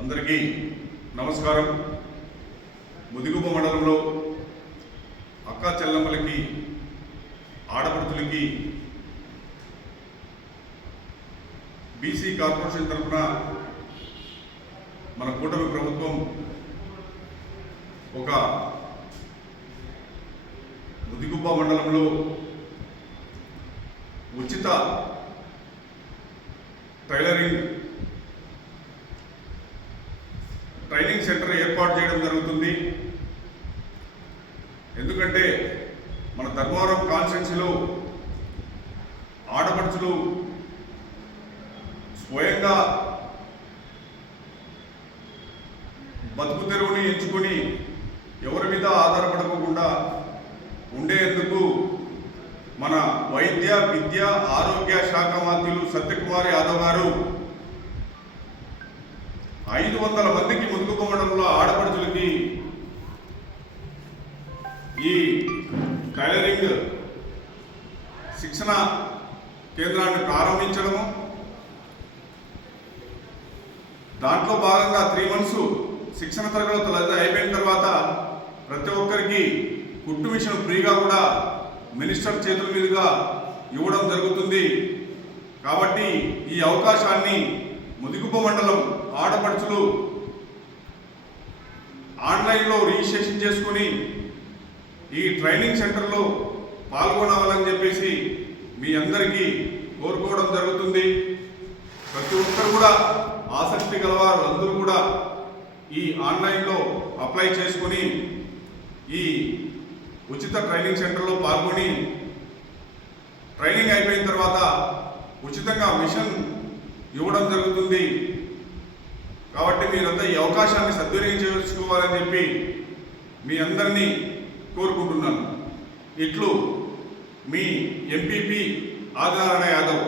అందరికీ నమస్కారం. ముదిగుబ్బ మండలంలో అక్క చెల్లమ్మలకి ఆడపడుతులకి బీసీ కార్పొరేషన్ తరఫున మన కూటమి ప్రభుత్వం ఒక ముదిగుబ్బ మండలంలో ఉచిత టైలరింగ్ ట్రైనింగ్ సెంటర్ ఏర్పాటు చేయడం జరుగుతుంది. ఎందుకంటే మన ధర్మవరం కాన్స్టిట్యున్సీలో ఆడపడుచులు స్వయంగా బతుకు తెరువుని ఎంచుకొని ఎవరి మీద ఆధారపడకుండా ఉండేందుకు మన వైద్య విద్య ఆరోగ్య శాఖ మంత్రులు సత్యకుమార్ యాదవ్ గారు ఐదు వందల మందికి ముదుగు ఆడపడుచులకి ఈ టైలరింగ్ శిక్షణ కేంద్రాన్ని ప్రారంభించడము. దాంట్లో భాగంగా త్రీ మంత్స్ శిక్షణ తరగతులు అయిపోయిన తర్వాత ప్రతి ఒక్కరికి కుట్టు మిషన్ ఫ్రీగా కూడా మినిస్టర్ చేతుల మీదుగా ఇవ్వడం జరుగుతుంది. కాబట్టి ఈ అవకాశాన్ని ముదిగుప్ప మండలం ఆడపడుచులు ఆన్లైన్లో రిజిస్ట్రేషన్ చేసుకుని ఈ ట్రైనింగ్ సెంటర్లో పాల్గొనాలని చెప్పేసి మీ అందరికీ కోరుకోవడం జరుగుతుంది. ప్రతి ఒక్కరు కూడా ఆసక్తి గలవారు అందరూ కూడా ఈ ఆన్లైన్లో అప్లై చేసుకుని ఈ ఉచిత ట్రైనింగ్ సెంటర్లో పాల్గొని ట్రైనింగ్ అయిపోయిన తర్వాత ఉచితంగా మిషన్ ఇవ్వడం జరుగుతుంది. కాబట్టి మీరంతా ఈ అవకాశాన్ని సద్వినియోగం చేసుకోవాలని చెప్పి మీ అందరినీ కోరుకుంటున్నాను. ఇట్లు మీ ఎంపీపీ ఆదినారాయణ యాదవ్.